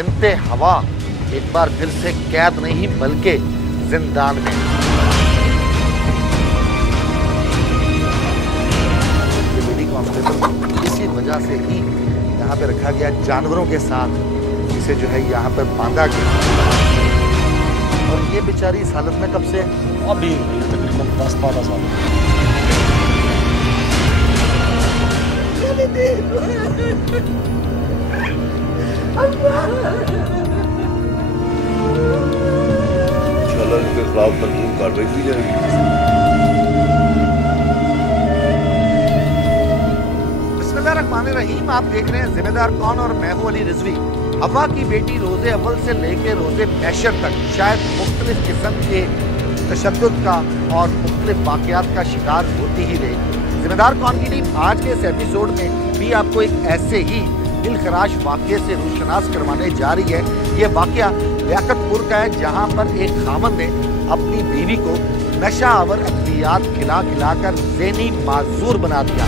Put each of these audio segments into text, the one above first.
बिनते हवा एक बार फिर से कैद नहीं बल्कि जिंदान में। लेडी कांस्टेबल इसी वजह से ही यहाँ पे रखा गया, जानवरों के साथ इसे जो है यहाँ पर बांधा गया। और ये बेचारी इस हालत में कब से? अभी तकरीबन 10-12 साल। के खिलाफ कानून कार्रवाई की जाएगी। बिस्मिल्लाहिर्रहमानिर्रहीम। आप देख रहे हैं जिम्मेदार कौन और मैं हूं अली रिजवी। हवा की बेटी रोजे अव्वल से लेकर रोजे मैशर तक शायद मुख्तलिफ किस्म के तशद्दुद का और मुख्तलिफ वाक़यात का शिकार होती ही रही। जिम्मेदार कौन की टीम आज के इस एपिसोड में भी आपको एक ऐसे ही दिलखराश वाक़ये से रूशनास करवाने जा रही है। ये वाक़या लियाकतपुर का है, जहाँ पर एक खामन ने अपनी बीवी को नशा आवर अद्वियात खिला खिलाकर ज़हनी माजूर बना दिया।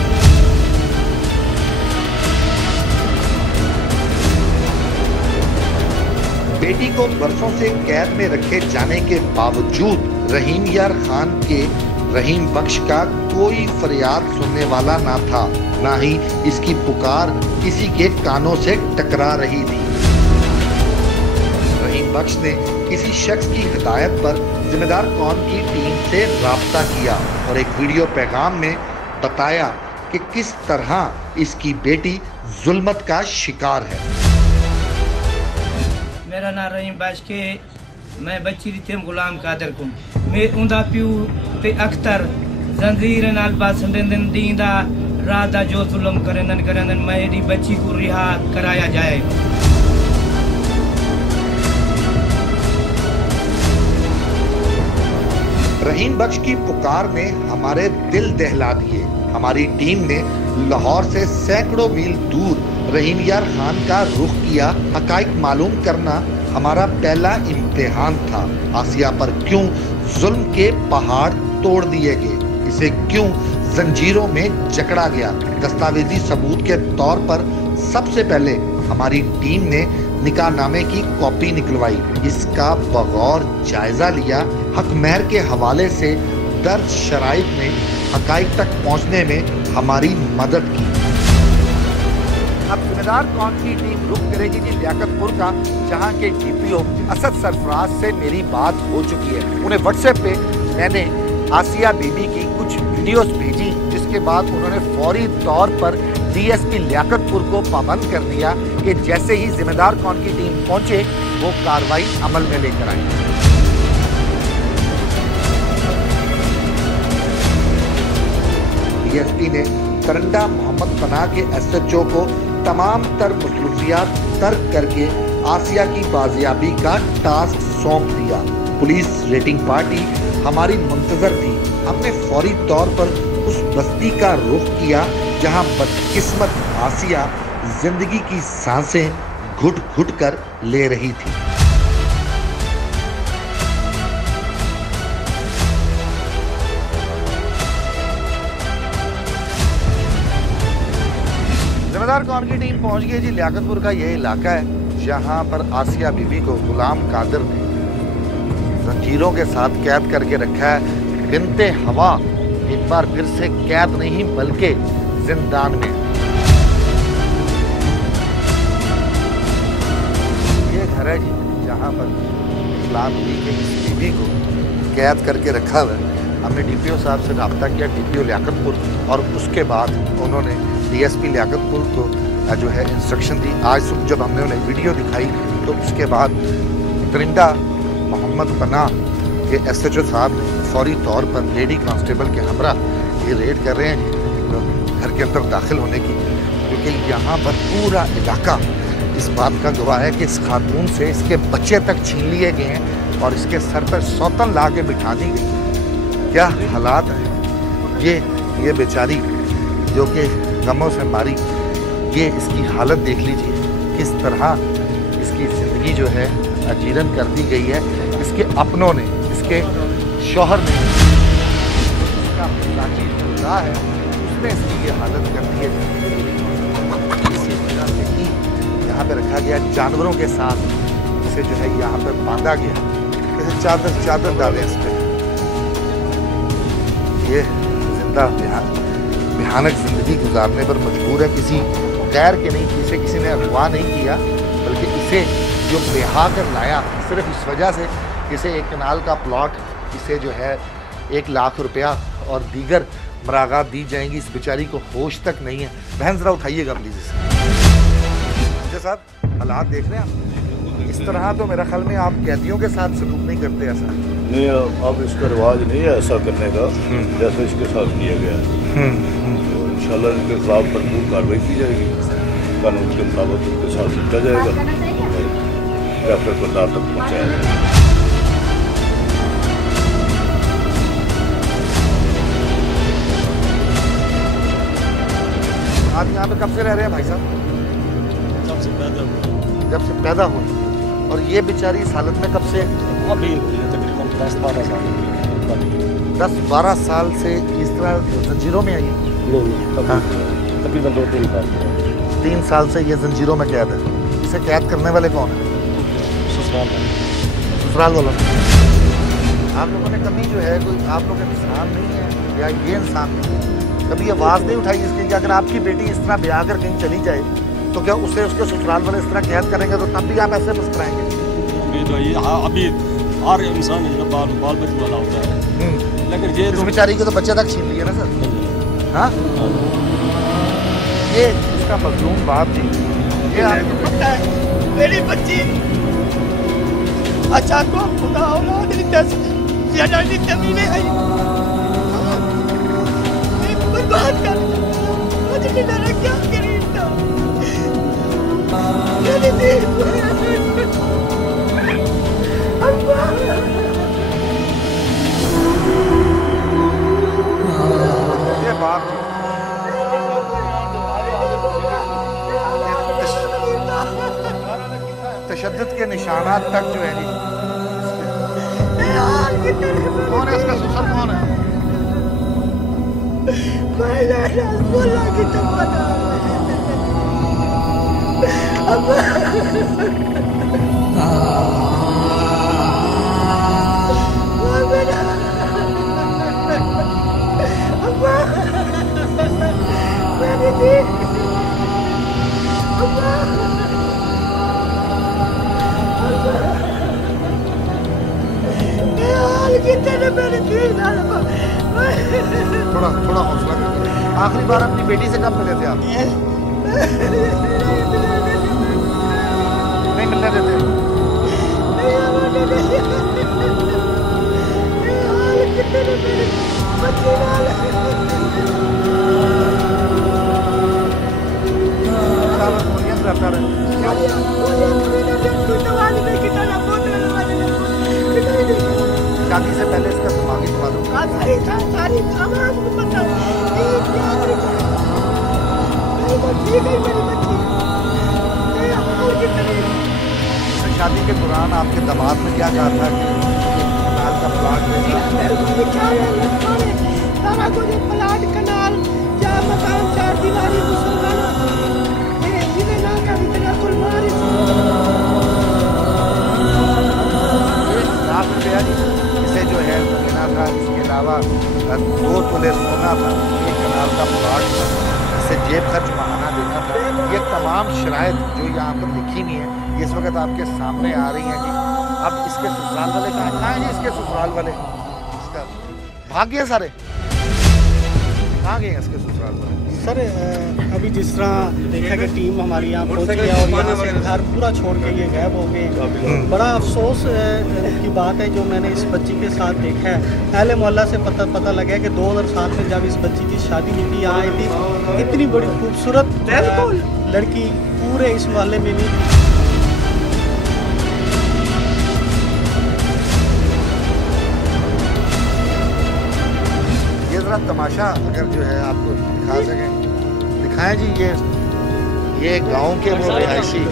बेटी को बरसों से कैद में रखे जाने के बावजूद रहीम यार खान के रहीम बख्श का कोई फरियाद सुनने वाला ना था, ना ही इसकी पुकार किसी के कानों से टकरा रही थी। रहीम बख्श ने किसी शख्स की हिदायत पर जिम्मेदार कौन की टीम से राब्ता किया और एक वीडियो पैगाम में बताया कि किस तरह इसकी बेटी जुल्मत का शिकार है। मेरा नाम रहीम बख्श के, मैं बच्ची थे गुलाम कादर को, मैं उंदा प्यू ते अख्तर जंजीर नाल बासंदन दींदा राधा जो जुल्म करनन करनन मेरी बच्ची को रिहा कराया जाए। रहीम बख्श की पुकार ने हमारे दिल दहला दिए। हमारी टीम ने लाहौर से सैकड़ों मील दूर रहीम यार खान का रुख किया। हकाइक मालूम करना हमारा पहला इम्तिहान था। आसिया पर क्यों जुल्म के पहाड़ तोड़ दिए गए, इसे क्यों जंजीरों में जकड़ा गया। दस्तावेजी सबूत के तौर पर सबसे पहले हमारी टीम ने निकाहनामे की कॉपी निकलवाई, इसका बगौर जायजा लिया। हक महर के हवाले से दर्ज शराइत ने हकाइक तक पहुंचने में हमारी मदद की। अब जिम्मेदार कौन की टीम रुख करेगी जी लियाकतपुर का, जहां के डीपीओ असद सरफराज से मेरी बात हो चुकी है। उन्हें व्हाट्सएप पे मैंने आसिया बीबी की कुछ वीडियोस भेजी, जिसके बाद उन्होंने फौरी तौर पर डीएसपी लियाकतपुर को पाबंद कर दिया कि जैसे ही जिम्मेदार कौन की टीम पहुंचे वो कार्रवाई अमल में लेकर आए। डीएसपी ने करंडा मोहम्मद पनाह के एसएचओ को तमाम तर मसरूफियात तर्क करके आसिया की बाजियाबी का टास्क सौंप दिया। पुलिस रेटिंग पार्टी हमारी मुंतजर थी। हमने फौरी तौर पर उस बस्ती का रुख किया जहां बदकिस्मत आसिया जिंदगी की सांसें घुट घुट कर ले रही थी। जिम्मेदार कौन की टीम पहुंच गई जी लियाकतपुर का यह इलाका है, जहां पर आसिया बीबी को गुलाम कादिर ने जंजीरों के साथ कैद करके रखा है। बिनते हवा एक बार फिर से कैद नहीं बल्कि जिंदान में। ये घर है जी जहां पर इस्लाम दी के इस बीबी को कैद करके रखा हुआ है। हमने डीपीओ साहब से रब्ता किया, डीपीओ लियाकतपुर, और उसके बाद उन्होंने डीएसपी लियाकतपुर को जो है इंस्ट्रक्शन दी। आज सुबह जब हमने उन्हें वीडियो दिखाई तो उसके बाद करंडा मोहम्मद पनाह के एसएचओ साहब ने फौरी तौर पर लेडी कांस्टेबल के हमरा ये रेड कर रहे हैं तो घर के अंदर दाखिल होने की, क्योंकि यहाँ पर पूरा इलाका इस बात का गवाह है कि इस खातून से इसके बच्चे तक छीन लिए गए हैं और इसके सर पर सौतन ला के बिठा दी गई। क्या हालात हैं। ये बेचारी जो कि गमों से मारी, ये इसकी हालत देख लीजिए, किस तरह इसकी ज़िंदगी जो है अजीरन कर दी गई है। इसके अपनों ने, इसके शौहर ने, इसका खुदा है उसने इसकी ये हालत कर दी है। इसी वजह से ही यहाँ यहाँ पे रखा गया, जानवरों के साथ इसे जो है यहाँ पे बांधा गया, जैसे चादर डाले इस पे। ये जिंदा भयानक जिंदगी गुजारने पर मजबूर है, किसी गैर के नहीं, किसी ने अगवा नहीं किया, बल्कि इसे जो बेहा कर लाया सिर्फ इस वजह से, इसे एक कनाल का प्लॉट, इसे जो है 1 लाख रुपया और दीगर मरागात दी जाएंगी। इस बेचारी को होश तक नहीं है। बहन ज़रा उठाइएगा प्लीज़ इसे। मुझे साहब हालात देख रहे हैं आप, इस तरह तो मेरा ख्याल में आप कैदियों के साथ सलूक नहीं करते ऐसा? नहीं, अब इसका रिवाज नहीं है ऐसा करने का जैसे इसके साथ किया गया है। तो इंशाल्लाह इनके खिलाफ भरपूर कार्रवाई की जाएगी, कानून के मुताबिक उनके साथ निपटा जाएगा, कैफे को दार तक पहुँचाया जाएगा। आप यहाँ पे कब से रह रहे हैं भाई साहब? जब से पैदा हुआ। जब से पैदा हुए। और ये बेचारी इस हालत में कब से? अभी तकरीबन 10-12 साल। 10-12 साल से इस तरह जंजीरों में आई है? हाँ। तकरीबन 2-3 साल। 3 साल से ये जंजीरों में कैद है। इसे कैद करने वाले कौन है? ससुराल वाला। आप लोगों ने कभी जो है कोई, आप लोग इंसान नहीं है या ये इंसान नहीं है, कभी आवाज़ नहीं उठाई इसकी कि अगर आपकी बेटी इस तरह ब्याह कर कहीं चली जाए तो क्या उसे उसके ससुराल वाले इस तरह कैद करेंगे, तो तब भी आप ऐसे मुस्कुराएंगे? अभी हर इंसान बाल बच्चे वाला होता है, लेकिन ये इस बेचारी के तो बच्चे तक छीन लिए ना सर। हाँ, ये इसका मजलूम बाप जी, ये आपको पता है मेरी बच्ची अच्छा को खुदा औलाद ज्यादा नहीं आई, बर्बाद कर मुझे नहीं लगा क्या करीबता मेरी दिल ये बाप जी, तशद्दुद के निशानात तक जो है जी। कौन है इसका ससुर, कौन है? बोला कि तुम बता थोड़ा हौसला करिए। आखिरी बार अपनी बेटी से कब मिले थे आप? नहीं मिलने देते? शादी से पहले इसका दिमागी प्रॉब्लम शादी के दौरान आपके दामाद में क्या कहा था कि कनाल का प्लाट प्लाट कनाल या मकान 4 दीवारी इसे जो है लेना था, इसके अलावा 2 तोले सोना था, 1 कनाल का प्लाट था, इसे जेब खर्च माहाना देना था। ये तमाम शराइत जो यहाँ पर लिखी हुई हैं ये इस वक्त आपके सामने आ रही हैं जी। अब इसके ससुराल वाले कहाँ हैं जी? इसके ससुराल वाले इसका भाग गए सारे, कहाँ गए हैं इसके ससुराल वाले? सर अभी जिस तरह देखा कि टीम हमारी यहाँ पहुँच गई और यहाँ से घर पूरा छोड़ के ये गायब हो गए। बड़ा अफसोस की बात है जो मैंने इस बच्ची के साथ देखा है। अहले मोहल्ला से पता लगा कि 2007 में जब इस बच्ची की शादी हुई थी, यहाँ आई थी, इतनी बड़ी खूबसूरत लड़की पूरे इस मोहल्ले में नहीं थी। ये ज़रा तमाशा अगर जो है आपको दिखा सकें, दिखाएं जी। ये गांव के वो रिहायशी,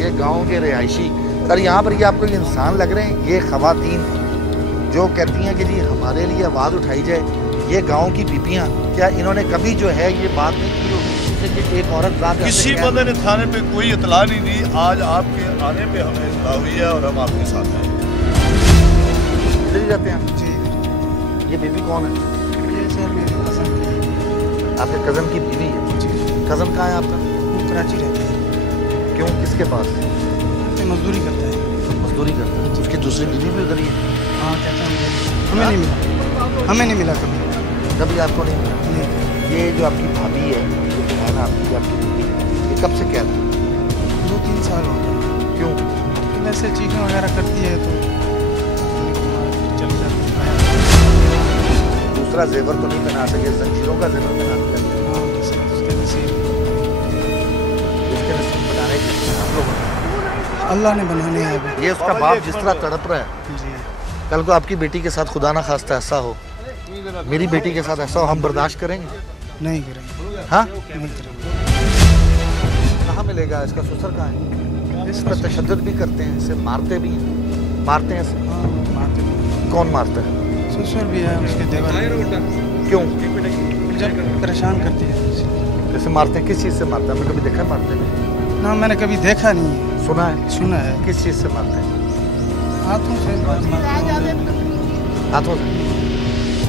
ये गांव के रिहायशी सर, यहाँ पर ये आपको ये इंसान लग रहे हैं, ये ख़वातीन जो कहती हैं कि जी हमारे लिए आवाज़ उठाई जाए। ये गांव की बीबियाँ, क्या इन्होंने कभी जो है ये बात नहीं की होगी? से कि एक औरत रात किसी बंदे ने थाने पे कोई इतला नहीं दी। आज आपके आने पे हमें इतला हुई है और हम आपके साथ आए। इधर ही रहते हैं जी। ये बीवी कौन है? ये सर मेरी कज़न की है। आपके कज़न की बीवी है? जी। कज़न कहाँ है आपका? वो कराची रहता है। क्यों, किसके पास? ये मजदूरी करता है। मजदूरी करता है। उसकी दूसरी बीवी भी उधर ही है? हाँ कहता है हमें नहीं मिला, हमें नहीं मिला कभी। कभी आपको नहीं मिला? नहीं। ये जो आपकी भाभी है, जो बहन आपकी, आपकी बीवी, ये कब से कैद है? 2-3 साल हो गए। क्यों? वैसे चीखें वगैरह करती है तो चली जाती है। दूसरा जेवर तो नहीं पहना सके, जंजीरों का जेवर पहना दिया। हाँ उसके नसीब उसके नसीब बनाने के हम लोग, अल्लाह ने बनाने हैं अभी। ये उसका बाप जिस तरह तड़प रहा है, जी। कल को आपकी बेटी के साथ खुदा ना खास्ता ऐसा हो, मेरी बेटी के साथ ऐसा हो, हम बर्दाश्त करेंगे? नहीं करेंगे। हाँ? नहीं करेंगे। कहाँ मिलेगा? इसका ससुर कहाँ है? इस पर तशद्दुद भी करते हैं, इसे मारते भी हैं। मारते हैं इसे? हाँ मारते हैं। कौन मारता है? ससुर भी है, उसके देवर भी है। क्यों? जब परेशान करती है। जैसे मारते हैं, किस चीज़ से मारते हैं? हमने कभी देखा है मारते हुए? ना मैंने कभी देखा नहीं है, सुना है? सुना है। किस चीज़ से मारते हैं? हाथों से मारते हैं। हाथों से?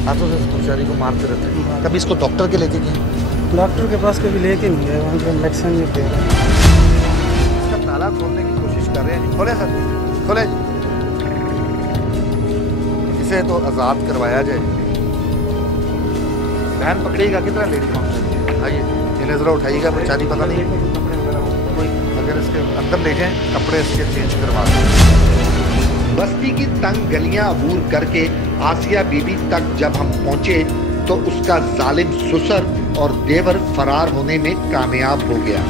हाथों से बेचारी को मारते रहते हैं। कभी इसको डॉक्टर के लेके गए? डॉक्टर के पास कभी लेके नहीं गए, वहाँ पे मेडिसिन नहीं दे रहे। इसका ताला खोलने की कोशिश कर रहे हैं। खोले सर, खोले। इसे तो आज़ाद करवाया जाए। बहन पकड़ेगा कितना लेडी काउंटर? आइए, इन्हें ज़रा उठाइएगा, बेचारी पता नहीं कोई अगर इसके अंदर ले जाएं, कपड़े इसके चेंज करवा दें। बस्ती की तंग गलियां अबूर करके आसिया बीबी तक जब हम पहुंचे तो उसका जालिम ससुर और देवर फरार होने में कामयाब हो गया।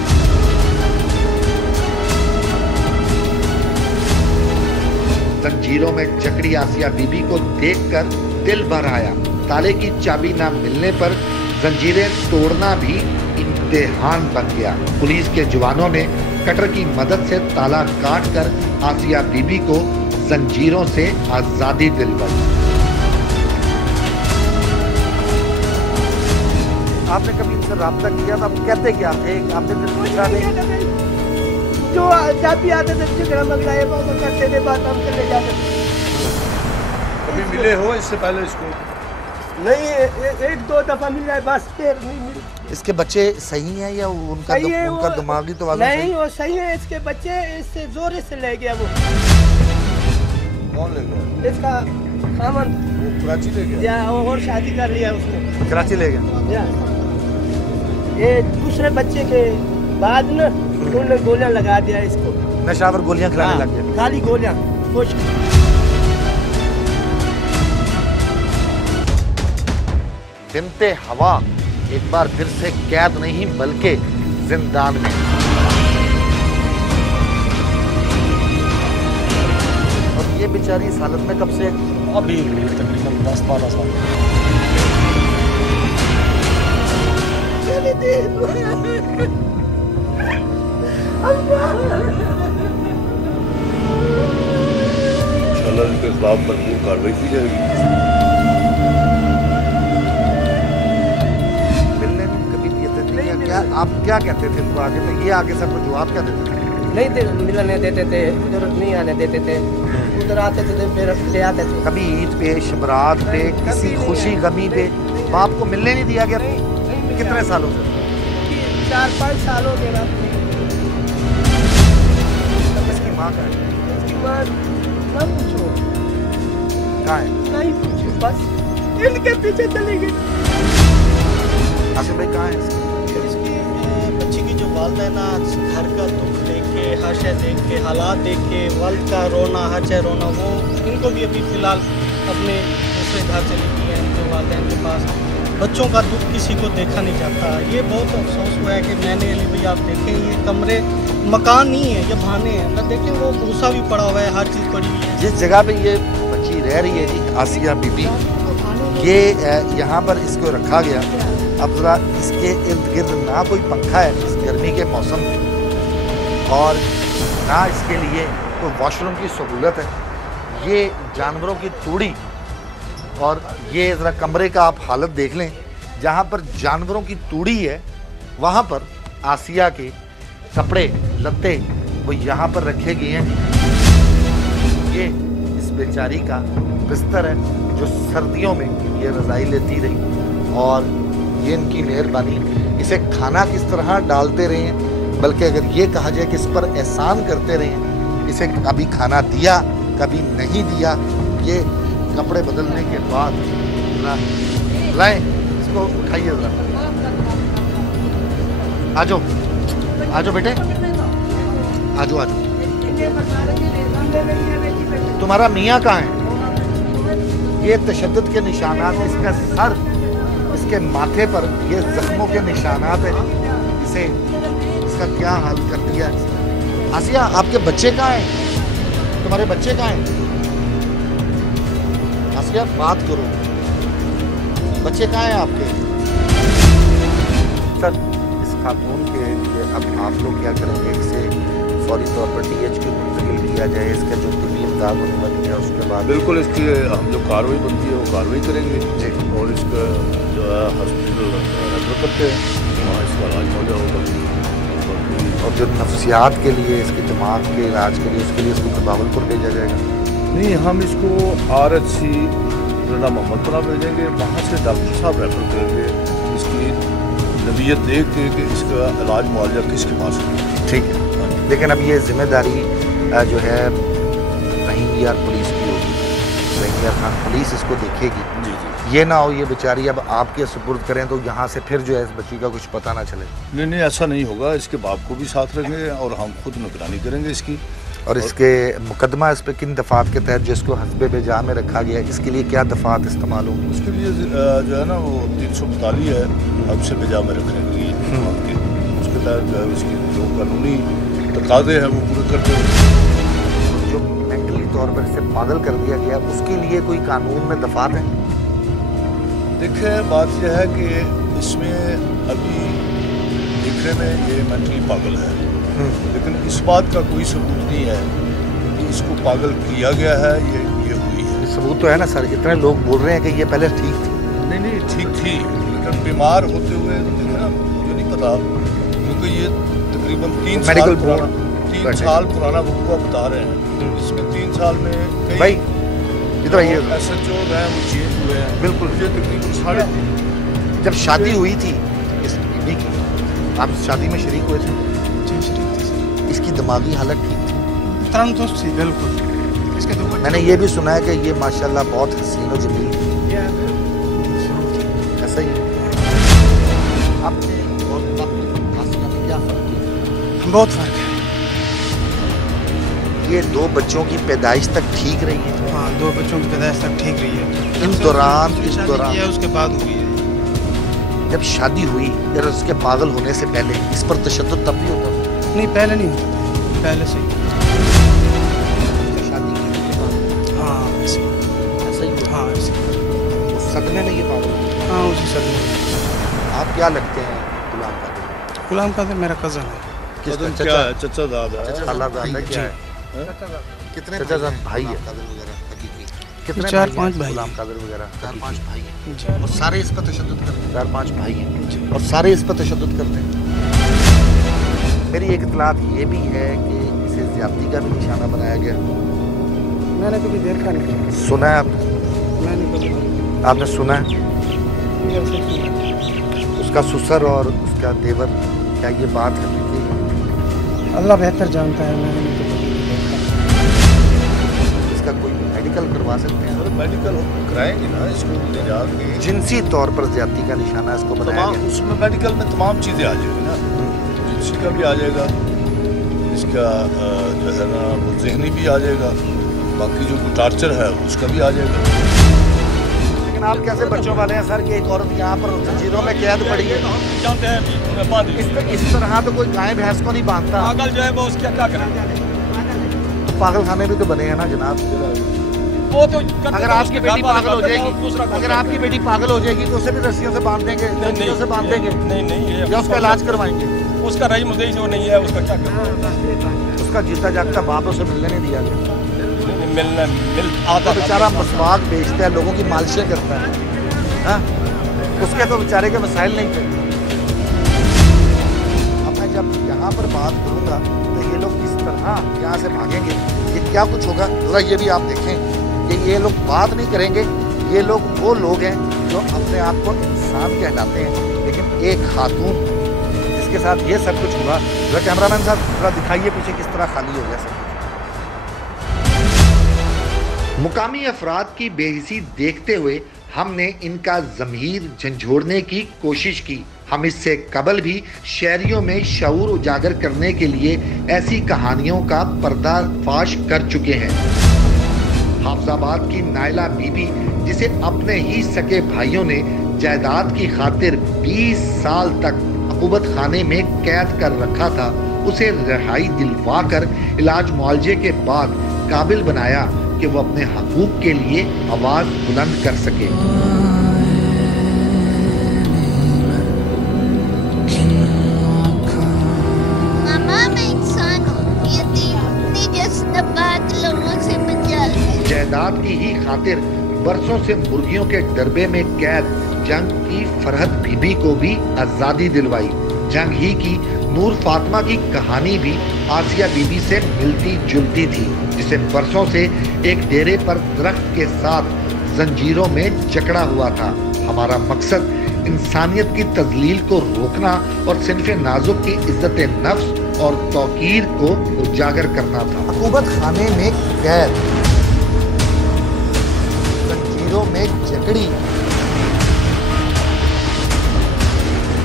जंजीरों में जकड़ी आसिया बीबी को देखकर दिल भर आया। ताले की चाबी ना मिलने पर जंजीरें तोड़ना भी इम्तिहान बन गया। पुलिस के जवानों ने कटर की मदद से ताला काट कर आसिया बीबी को जंजीरों से आजादी दिलवाई। आपने कभी इनसे राब्ता किया था? कहते क्या थे? आपने फिर पूछा नहीं? जो जब भी आते थे झगड़ा मगड़ा ये करते थे, बात हम चले जाते थे। कभी मिले हो इससे पहले इसको? नहीं, एक दो दफा मिला है बस, फिर नहीं मिला। इसके बच्चे सही हैं या उनका सही है उनका वो, दिमागी तो नहीं वो सही है। इसके बच्चे इससे जोरे से ले गया वो, कौन ले गया? इसका खामन वो कराची ले गया? या और शादी कर लिया उसने कराची ले गया? या ये दूसरे बच्चे के बाद न उन्होंने गोलियां लगा दिया इसको, नशावर गोलियां खिलाने हाँ, लग गए। खाली गोलियां कुछ। बिनते हवा एक बार फिर से कैद नहीं बल्कि जिंदान में। और ये बेचारी इस हालत में कब से? अभी तकरीबन 10-12 साल। इंशाल्लाह इनके खिलाफ भरपूर कार्रवाई की जाएगी। मिलने में कभी देते थे या क्या? आप क्या कहते थे इनको आगे में? ये आगे से आपको जवाब क्या देते थे? नहीं दे मिलने देते थे, उधर नहीं आने देते थे, उधर आते थे तो फिर ले आते थे। कभी ईद पे, शबरात पे, किसी खुशी गमी पे बाप को मिलने नहीं दिया गया? कितने सालों से? 4-5 साल हो गए ना। इसकी माँ कहाँ है? इसकी माँ ना पूछो, कहाँ है? नहीं पूछो, बस इनके पीछे चली गई। आसिफ भाई कहाँ है? इसकी बच्ची की जो वालदा है ना, घर का दुख देख के, हर शय देख के, हालात देख के, वालिद का रोना, हर शय रोना, वो इनको भी अभी फ़िलहाल अपने दूसरे घर चली गई है जो वालदैन के पास। बच्चों का दुख किसी को देखा नहीं जाता। ये बहुत अफसोस हुआ है कि मैंने अली भाई आप देखें ये कमरे मकान नहीं है, ये भाने हैं ना, देखें वो भूसा भी पड़ा हुआ है, हर चीज़ पड़ी हुई है। जिस जगह पे ये बच्ची रह रही है जी, आसिया बीबी, ये यहाँ पर इसको रखा गया। अब ज़रा इसके इर्द गिर्द ना कोई पंखा है इस गर्मी के मौसम में, और ना इसके लिए कोई वॉशरूम की सहूलत है। ये जानवरों की तूड़ी, और ये ज़रा कमरे का आप हालत देख लें, जहाँ पर जानवरों की तूड़ी है वहाँ पर आसिया के कपड़े लत्ते वो यहाँ पर रखे गए हैं। ये इस बेचारी का बिस्तर है जो सर्दियों में ये रज़ाई लेती रही, और ये इनकी मेहरबानी। इसे खाना किस तरह डालते रहे, बल्कि अगर ये कहा जाए कि इस पर एहसान करते रहे, इसे कभी खाना दिया कभी नहीं दिया। ये कपड़े बदलने के बाद लाएं, इसको उठाइए जरा। आ जाओ बेटे, आ जाओ। तुम्हारा मियाँ कहाँ है? ये तशद्दुद के निशानात, इसका सर, इसके माथे पर ये जख्मों के निशानात है। इसका क्या हाल कर दिया। आसिया, आपके बच्चे कहाँ हैं? तुम्हारे बच्चे कहाँ हैं? आसिया, बात करो, बच्चे कहाँ हैं आपके? सर, इस खातून के लिए अब आप लोग क्या करेंगे? इसे फौरी तौर पर DH को मुंतकिल किया जाए, इसका जो तिब्बी इमदाद होने वाली है उसके बाद बिल्कुल इसकी हम जो कार्रवाई बनती है वो कार्रवाई करेंगे जी, और इसका जो है हॉस्पिटल रेफर करते हैं, वहाँ इसका इलाज हो जाएगा। और जो नफ्सियात के लिए, इसके दिमाग के इलाज के लिए, उसके लिए इसको भावलपुर भेजा जाएगा? नहीं, हम इसको RHC रना मोहम्मदपुरा भेजेंगे, वहाँ से डॉक्टर साहब रेफर करेंगे इसकी नवीयत देख के कि इसका इलाज मुआवजा किसके पास है। ठीक है, लेकिन अब ये जिम्मेदारी जो है रहीम यार पुलिस की होगी। रहीम यार खान पुलिस इसको देखेगी। जी, ये ना हो ये बेचारी अब आपके सुपुर्द करें तो यहाँ से फिर जो है इस बच्ची का कुछ पता ना चले। नहीं, ऐसा नहीं होगा। इसके बाप को भी साथ रखेंगे और हम खुद निगरानी करेंगे इसकी। और इसके मुकदमा इस पर किन दफात के तहत जिसको हस्बे बेजा में रखा गया है, इसके लिए क्या दफात इस्तेमाल होंगी? उसके लिए जो है ना वो 342 है हब्से बेजा में रखने के लिए। उसके तहत जो है इसकी जो कानूनी तकाज़े हैं वो पूरे करते हैं। जो मेंटली तौर पर इसे पागल कर दिया गया उसके लिए कोई कानून में दफात है? देखिए, बात यह है कि इसमें अभी देखने में ये मेंटली पागल है, लेकिन इस बात का कोई सबूत नहीं है कि इसको पागल किया गया है, ये हुई है। सबूत तो है ना सर, इतने लोग बोल रहे हैं कि ये पहले ठीक थी। नहीं, ठीक थी, लेकिन बीमार होते हुए देखे ना, मुझे नहीं पता, क्योंकि ये तकरीबन 3 साल पुराना वक़्वा बता रहे हैं। इसमें 3 साल में कई इधर आइए, SHO हैं वो चेंज हुए हैं। बिल्कुल, मुझे तकरीबन 3.5 जब शादी हुई थी इस बीबी की, आप शादी में शरीक हुए थे? इसकी दिमागी हालत ठीक थी? तंदुरुस्त थी, बिल्कुल। इसके तो मैंने ये भी सुना है कि ये माशाल्लाह बहुत हसीन और जमील ऐसा ही। आपने और आसिया में क्या फ़र्क है? बहुत फ़र्क है। ये 2 बच्चों की पैदाइश तक ठीक रही है? हाँ, 2 बच्चों की पैदाइश तक ठीक रही है। इस दौरान उसके बाद हुई है। जब शादी हुई या उसके पागल होने से पहले इस पर तशद्दुद तब भी होता था? नहीं, पहले नहीं होता था, पहले से ही। शादी की? हाँ, ऐसे ही। हाँ, ऐसे उस सदमे में ये पागल? हाँ, उसी सदमे। आप क्या लगते हैं गुलाम कादिर? गुलाम कादिर मेरा कज़न है। किस क्या है? चचा दादा क्या है? कितने चाचा भाई है? कितने 4-5 भाई? गुलाम कादिर वगैरह 4-5 भाई हैं जी। और सारे इस पर तशद्दुद करते हैं? 4-5 भाई हैं और सारे इस पर तशद्दुद करते हैं। मेरी एक इतलात ये भी है कि इसे ज़्यादती का भी निशाना बनाया गया। मैंने कभी देखा नहीं। सुना है आपने? मैंने कभी आपने सुना है? उसका ससुर और उसका देवर, क्या ये बात है कि अल्लाह बेहतर जानता है, मैंने नहीं तो कभी देखा। इसका कोई मेडिकल करवा सकते हैं? मेडिकल कराएंगे ना इसको ले जाके। जिनसी तौर पर ज्यादती का निशाना इसको बनाया गया। उसमें मेडिकल में तमाम चीज़ें आ जाएगी ना, जिनसी का भी आ जाएगा, इसका जो है ना वो जहनी भी आ जाएगा, बाकी जो टार्चर है उसका भी आ जाएगा। लेकिन आप कैसे बच्चों वाले हैं सर कि एक औरत यहाँ पर जंजीरों में कैद पड़ी है? जानते हैं इस तरह तो कोई गाय भैंस को नहीं बांधता। पागल जो है वो उसका क्या करें? तो पागल खाने भी तो बने हैं ना जनाब। वो तो अगर आपकी बेटी पागल हो जाएगी, अगर आपकी बेटी पागल हो जाएगी तो उसे भी रस्सियों से बांध देंगे, रस्सियों से बांध देंगे? नहीं, या उसका इलाज करवाएंगे? उसका रही मुद्दई जो नहीं है उसका क्या करें? उसका जीता जागता बाप उसे मिलने नहीं दिया गया। आता बेचारा मसवाक बेचता है, लोगों की मालिशें करता है, हाँ? उसके तो बेचारे के मसाइल नहीं थे। अब यहाँ पर बात करूँगा तो ये लोग किस तरह यहाँ से भागेंगे, ये क्या कुछ होगा, जरा ये भी आप देखें कि ये लोग बात नहीं करेंगे। ये लोग वो लोग हैं जो अपने आप को इंसान कहलाते हैं, लेकिन एक खातून जिसके साथ ये सब कुछ हुआ, जरा कैमरामैन साहब थोड़ा दिखाइए पीछे किस तरह खाली हो गया सब कुछ। मुकामी अफराद की बेहिसी देखते हुए हमने इनका ज़मीर झंझोड़ने की कोशिश की। हम इससे कबल भी शहरियों में शऊर उजागर करने के लिए ऐसी कहानियों का पर्दाफाश कर चुके हैं। हाफिजाबाद की नायला बीबी, जिसे अपने ही सके भाइयों ने जायदाद की खातिर 20 साल तक अकूबत खाने में कैद कर रखा था, उसे रिहाई दिलवा कर इलाज मुआवजे के बाद काबिल बनाया कि वो अपने हकूक के लिए आवाज बुलंद कर सके। मामा, मैं इंसान हूँ, यतीम जैसे बात लोगों से बचा ले। जायदाद की ही खातिर बरसों से मुर्गियों के डरबे में कैद जंग की फरहत बीबी को भी आजादी दिलवाई। जंग ही की नूर फातिमा की कहानी भी आसिया बीबी से मिलती जुलती थी, जिसे बरसों से एक डेरे पर दरख्त के साथ जंजीरों में जकड़ा हुआ था। हमारा मकसद इंसानियत की तजलील को रोकना और सिन्फ़े नाजुक की इज्जत नफ्स और तौकीर को उजागर करना था। अकूबत खाने में कैद, जंजीरों में जकड़ी,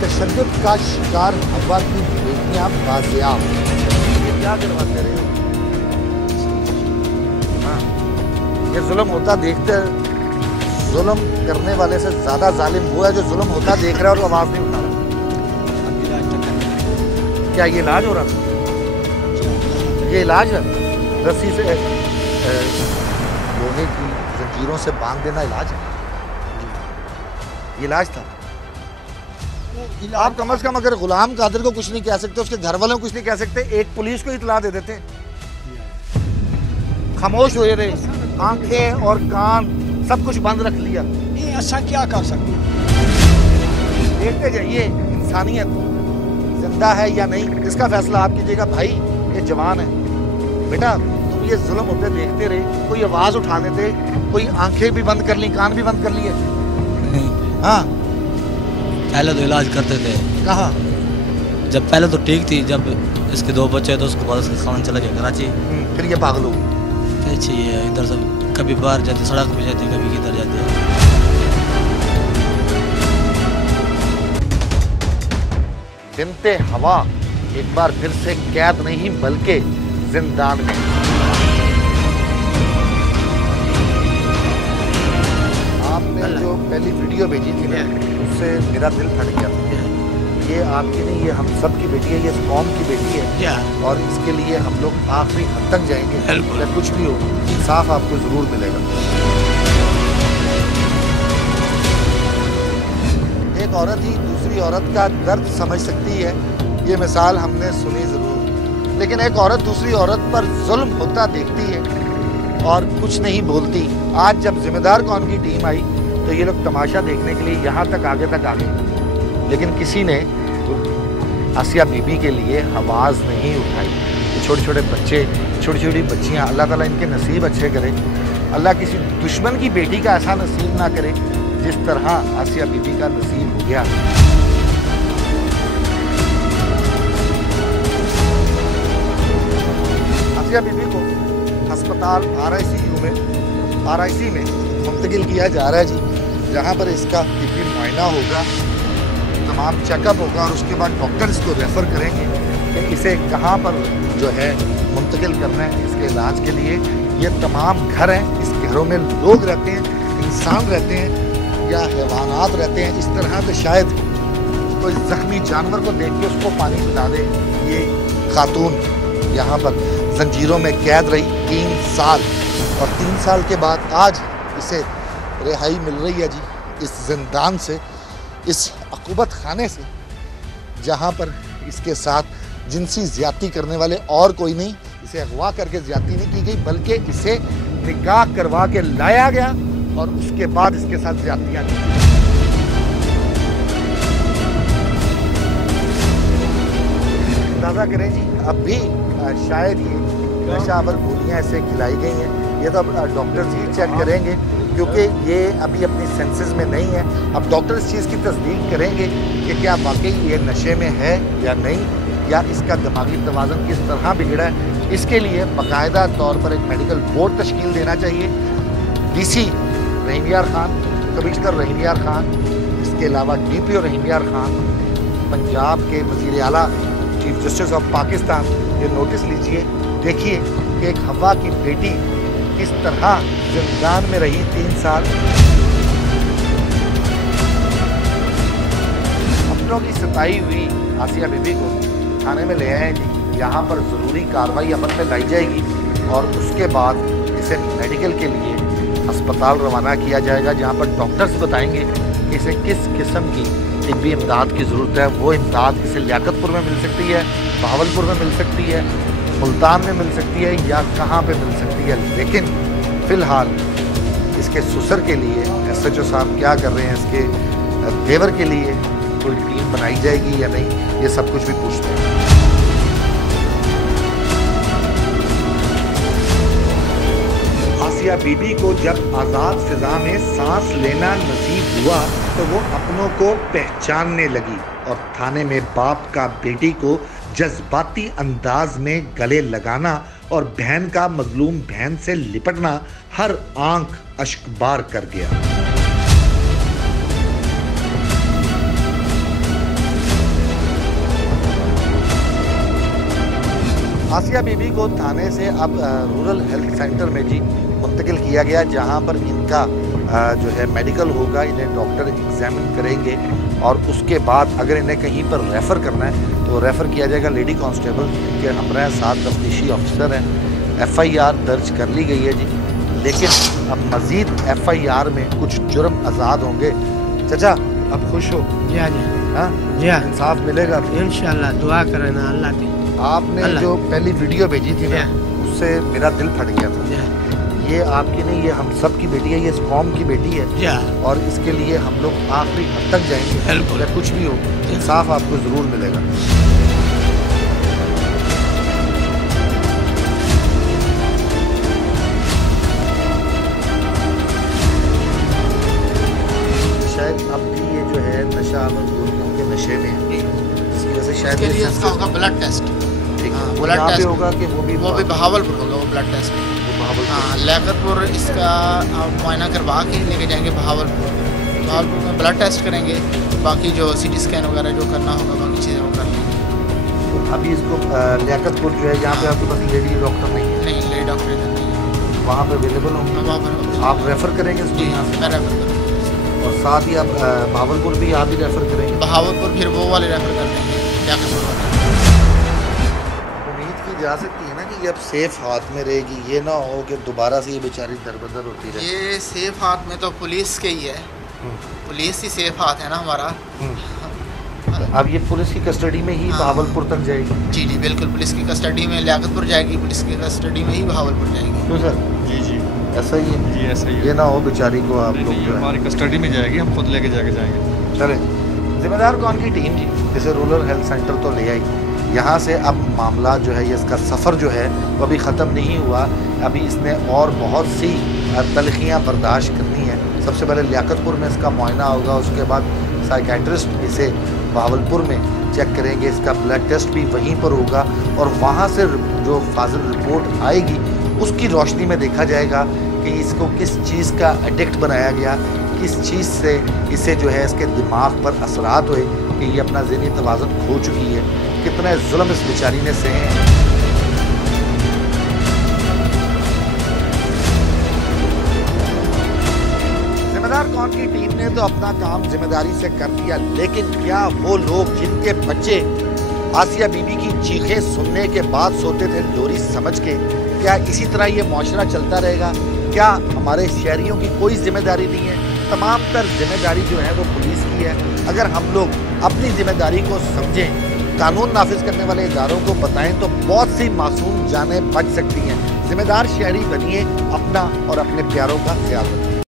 तशद्दुद का शिकार हवा की बेटियां बाजियाब। ये क्या करवाते रहे? हाँ, ये जुल्म होता देखते, जुल्म करने वाले से ज्यादा जालिम वो है जो जुल्म होता देख रहा है और आवाज नहीं उठा रहा। क्या ये इलाज हो रहा था? ये इलाज है, रस्सी से लोहे की जंजीरों से बांध देना इलाज है? ये इलाज था? आप कम से कम अगर गुलाम कादिर को कुछ नहीं कह सकते, उसके घर वालों को कुछ नहीं कह सकते, एक पुलिस को इतला दे देते। खामोश हुए रहे, आंखें और कान सब कुछ बंद रख लिया। ये ऐसा क्या कर सकते? देखते जाइए, इंसानियत जिंदा है या नहीं इसका फैसला आप कीजिएगा। भाई ये जवान है, बेटा तुम ये जुल्म होते देखते रहे, कोई आवाज उठाने थे, कोई आंखें भी बंद कर ली, कान भी बंद कर लिए? हाँ, पहले तो इलाज करते थे। कहाँ? जब पहले तो ठीक थी, जब इसके 2 बच्चे तो उसके बाद उसका खान चला गया कराची। फिर ये पागल हो गई। क्या चाहिए, इधर से कभी बाहर जाते, सड़क पे जाते, कभी किधर जाते। बिनते हवा एक बार फिर से कैद नहीं बल्कि जिंदान में। आपने जो पहली वीडियो भेजी थी ना, उससे मेरा दिल फट गया। ये आपकी नहीं, ये हम सब की बेटी है, ये इस कौम की बेटी है, और इसके लिए हम लोग आखिरी हद तक जाएंगे। या कुछ भी हो, इंसाफ आपको जरूर मिलेगा। एक औरत ही दूसरी औरत का दर्द समझ सकती है, ये मिसाल हमने सुनी जरूर, लेकिन एक औरत दूसरी औरत पर जुल्म होता देखती है और कुछ नहीं बोलती। आज जब जिम्मेदार कौन की टीम आई तो ये लोग तमाशा देखने के लिए यहाँ तक आगे आ गए, लेकिन किसी ने आसिया बीबी के लिए आवाज़ नहीं उठाई। छोटे छोटे बच्चे, छोटी छोटी बच्चियाँ, अल्लाह ताला इनके नसीब अच्छे करे। अल्लाह किसी दुश्मन की बेटी का ऐसा नसीब ना करे जिस तरह आसिया बीबी का नसीब हो गया। आसिया बीबी को अस्पताल RIC में मुंतकिल किया जा रहा है जी, जहाँ पर इसका तिब्बी मुआयना होगा, तमाम चेकअप होगा और उसके बाद डॉक्टर इसको रेफ़र करेंगे कि इसे कहाँ पर जो है मुंतकिल करना है इसके इलाज के लिए। ये तमाम घर हैं, इस घरों में लोग रहते हैं, इंसान रहते हैं या हैवानात रहते हैं। इस तरह से शायद कोई ज़ख्मी जानवर को देख के उसको पानी पिला दे। ये खातून यहाँ पर जंजीरों में कैद रही 3 साल, और 3 साल के बाद आज इसे रिहाई मिल रही है जी, इस जिंदान से, इस अकूबत खाने से, जहाँ पर इसके साथ जिनसी ज़्यादती करने वाले और कोई नहीं, इसे अगवा करके ज़्यादती नहीं की गई बल्कि इसे निकाह करवा के लाया गया और उसके बाद इसके साथ ज़्यादतियाँ की। अंदाज़ा करें जी, अब भी शायद ये नशावर गोलियाँ ऐसे खिलाई गई हैं। ये तो अब डॉक्टर्स ही चेक करेंगे, क्योंकि ये अभी अपनी सेंसेस में नहीं है। अब डॉक्टर इस चीज़ की तस्दीक करेंगे कि क्या वाकई ये नशे में है या नहीं, या इसका दिमागी तवाज़ुन किस तरह बिगड़ा है। इसके लिए बाकायदा तौर पर एक मेडिकल बोर्ड तश्कील देना चाहिए। DC रहीम यार खान, कमिश्नर रहीम यार खान, इसके अलावा DPO रहीम यार खान, पंजाब के वज़ीर आला चीफ जस्टिस ऑफ पाकिस्तान, ये नोटिस लीजिए, देखिए कि एक हवा की बेटी किस तरह जिंदान में रही 3 साल। अपनों की सताई हुई आसिया बीबी को थाने में ले आए जी। यहाँ पर ज़रूरी कार्रवाई अमल में लाई जाएगी और उसके बाद इसे मेडिकल के लिए अस्पताल रवाना किया जाएगा, जहाँ पर डॉक्टर्स बताएंगे कि इसे किस किस्म की तिब्बी इमदाद की ज़रूरत है। वो इमदाद इसे लियाकतपुर में मिल सकती है, बहावलपुर में मिल सकती है, मुल्तान में मिल सकती है, या कहाँ पे मिल सकती है। लेकिन फ़िलहाल इसके ससुर के लिए SHO साहब क्या कर रहे हैं, इसके देवर के लिए कोई टीम बनाई जाएगी या नहीं, ये सब कुछ भी पूछते हैं। आसिया बीबी को जब आज़ाद फिजा में सांस लेना नसीब हुआ तो वो अपनों को पहचानने लगी और थाने में बाप का बेटी को जज्बाती अंदाज में गले लगाना और बहन का मजलूम बहन से लिपटना हर आंख अश्कबार कर गया। आसिया बीबी को थाने से अब रूरल हेल्थ सेंटर में जी मुंतकिल किया गया, जहां पर इनका जो है मेडिकल होगा, इन्हें डॉक्टर एग्जामिन करेंगे और उसके बाद अगर इन्हें कहीं पर रेफ़र करना है तो रेफ़र किया जाएगा लेडी कांस्टेबल के हमरा साथ तफ्तीशी ऑफिसर हैं। FIR दर्ज कर ली गई है जी, लेकिन अब मज़ीद FIR में कुछ जुर्म आज़ाद होंगे। चाचा अब खुश हो? जी हाँ जी, इंसाफ मिलेगा इंशाल्लाह, दुआ करना अल्लाह की। आपने जो पहली वीडियो भेजी थी ना, उससे मेरा दिल फट गया था। ये आपकी नहीं, ये हम सब की बेटी है, ये इस कौम की बेटी है और इसके लिए हम लोग आखिरी हद तक जाएंगे। कुछ भी हो, इंसाफ आपको ज़रूर मिलेगा। शायद अब भी ये जो है नशा गोलियों के नशे में है, इसकी वजह से शायद इसके लिए इसका होगा ब्लड टेस्ट। ब्लड टेस्ट होगा कि वो भी बहावलपुर होगा वो ब्लड टेस्ट। हाँ, लियाकतपुर इसका मुआयना करवा के लेके जाएंगे बहावलपुर में ब्लड टेस्ट करेंगे, बाकी जो CT स्कैन वगैरह जो करना होगा बाकी चीज़ें वो कर लेंगे। अभी इसको लियाकतपुर जो है जहाँ पे आपके पास लेडी डॉक्टर नहीं है? नहीं, लेडी डॉक्टर नहीं है, वहाँ पे अवेलेबल होंगे? वहाँ पर आप रेफ़र करेंगे इसको यहाँ से? मैं रेफ़र करूँगा और साथ ही आप बहावलपुर भी आप ही रेफ़र करेंगे? बहावलपुर फिर वो वाले रेफ़र कर देंगे लियाकतपुर वाले। उम्मीद की जा सकती है ना कि ये अब सेफ हाथ में रहेगी, ये ना हो कि दोबारा से ये बेचारी दरबदर होती रहे। ये सेफ हाथ में तो पुलिस के ही है, पुलिस ही सेफ हाथ है ना हमारा। अब ये पुलिस की कस्टडी में ही बहावलपुर तक जाएगी? जी जी बिल्कुल, पुलिस की कस्टडी में लियाकतपुर जाएगी, पुलिस की कस्टडी में ही बहावलपुर जाएगी। क्यों सर? जी ऐसा ही है जी, ऐसा ही है। ये ना हो बेचारी को आप लोग जो है हमारी कस्टडी में जाएगी, हम खुद लेके जाके जाएंगे। चले, जिम्मेदार कौन की टीम जी? जैसे रूरल हेल्थ सेंटर तो ले आई, यहाँ से अब मामला जो है ये इसका सफ़र जो है वो अभी ख़त्म नहीं हुआ, अभी इसने और बहुत सी तलखियाँ बर्दाश्त करनी है। सबसे पहले लियाकतपुर में इसका मुआयना होगा, उसके बाद साइकेट्रिस्ट इसे बहावलपुर में चेक करेंगे, इसका ब्लड टेस्ट भी वहीं पर होगा और वहाँ से जो फाजिल रिपोर्ट आएगी उसकी रोशनी में देखा जाएगा कि इसको किस चीज़ का एडिक्ट बनाया गया, किस चीज़ से इसे जो है इसके दिमाग पर असरात हुए कि ये अपना ज़हनी तवाज़ुन खो चुकी है, कितने जुल्म इस बेचारी ने सहे हैं। जिम्मेदार कौन की टीम ने तो अपना काम जिम्मेदारी से कर दिया, लेकिन क्या वो लोग जिनके बच्चे आसिया बीबी की चीखें सुनने के बाद सोते थे लोरी समझ के, क्या इसी तरह ये मुआशरा चलता रहेगा? क्या हमारे शहरियों की कोई जिम्मेदारी नहीं है? तमाम तर जिम्मेदारी जो है वो पुलिस की है। अगर हम लोग अपनी जिम्मेदारी को समझें, कानून नाफिज करने वाले इदारों को बताएं तो बहुत सी मासूम जानें बच सकती हैं। जिम्मेदार शहरी बनिए, अपना और अपने प्यारों का ख्याल रखिए।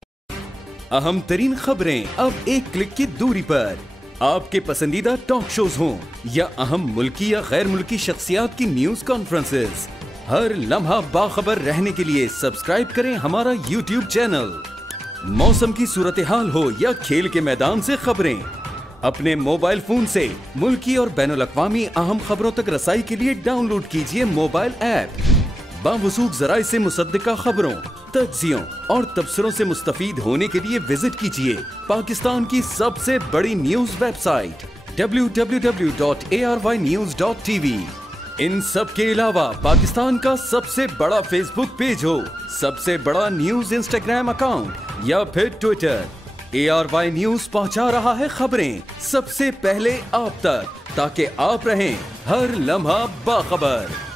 अहम तरीन खबरें अब एक क्लिक की दूरी पर, आपके पसंदीदा टॉक शोज हों या अहम मुल्की या गैर मुल्की शख्सियात की न्यूज कॉन्फ्रेंसेस, हर लम्हा बाखबर रहने के लिए सब्सक्राइब करें हमारा YouTube चैनल। मौसम की सूरत हाल हो या खेल के मैदान से खबरें, अपने मोबाइल फोन से मुल्की और बैनुल-अक़वामी अहम खबरों तक रसाई के लिए डाउनलोड कीजिए मोबाइल ऐप। बावसूख ज़राए से मुसद्दिका खबरों, तज्ज़ियों और तबसरों से मुस्तफ़ीद होने के लिए विजिट कीजिए पाकिस्तान की सबसे बड़ी न्यूज वेबसाइट www.arYnews.tv। इन सब के अलावा पाकिस्तान का सबसे बड़ा फेसबुक पेज हो, सबसे बड़ा न्यूज इंस्टाग्राम अकाउंट या फिर ट्विटर, ARY न्यूज पहुंचा रहा है खबरें सबसे पहले आप तक, ताकि आप रहें हर लम्हा बाखबर।